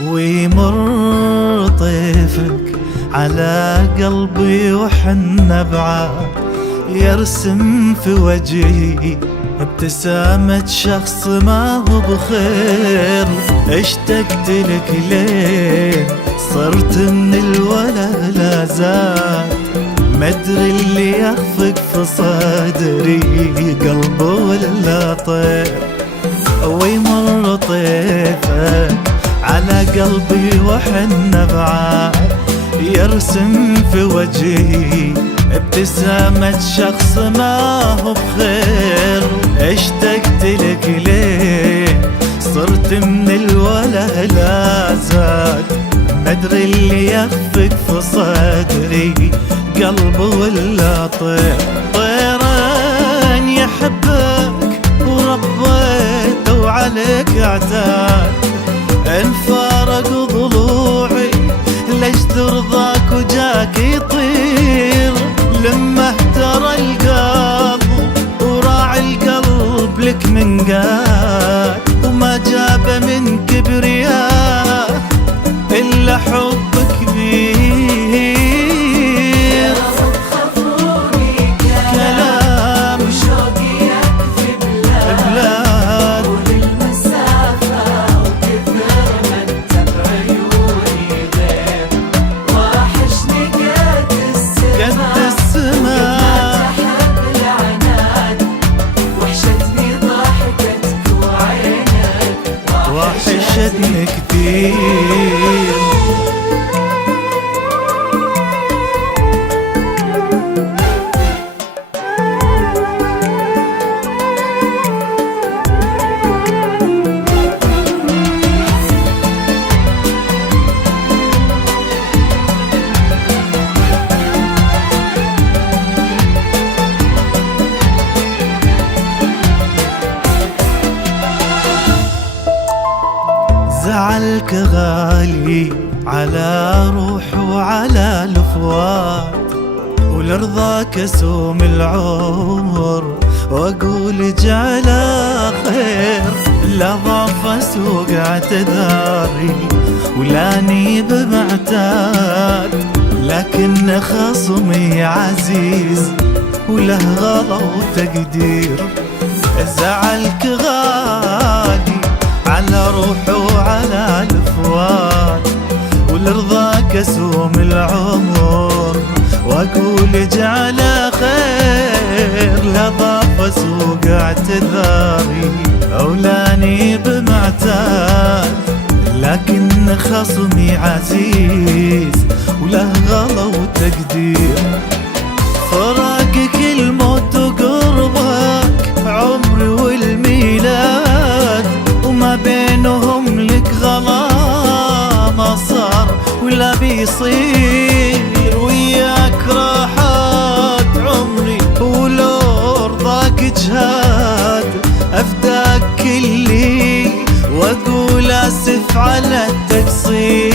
ويمر طيفك على قلبي وحن بعاد، يرسم في وجهي ابتسامة شخص ما هو بخير. اشتقت لك لين صرت من الولا لا زاد، مدري اللي يخفق في صدري قلب ولا طير. ويمر طيفك على قلبي وحن بعاد، يرسم في وجهي ابتسامة شخص ما هو بخير. اشتقت لك ليه صرت من الولا لا زاد، مدري اللي يخفق في صدري قلب ولا طير. طيران يحبك وربيته وعليك اعتاد، انفارق ضلوعي ليش ترضاك وجاك يطير. لما اهترى القلب وراعي القلب لك من قاد، وما جاب من كبرياء إلا حب كبير. كلام وشوقي يكفي بلاد وللمسافة، وكثر ما انت بعيوني غير. وحشني قد السماء تحب العناد، وحشتني ضحكتك وعينك، وحشتني كتير. زعلك غالي على روح وعلى الفؤاد، ولرضاك اسوم العمر واقول جعله خير. لا ضعف اسوق اعتذاري ولاني بمعتاد، لكن خصمي عزيز وله غلا وتقدير. زعلك غالي على روحي وعلى الفؤاد، ولرضاك اسوم العمر واقول جعله خير. لا ضاف اسوق اعتذاري اولاني بمعتاد، لكن خصمي عزيز وله غلا وتقدير. فراقك الموت وقربك عمري والميلاد، وما بينهم لك غلا ما صار ولا بيصير. وياك راحات عمري ولو رضاك جهاد، افداك كلي واقول اسف على التقصير.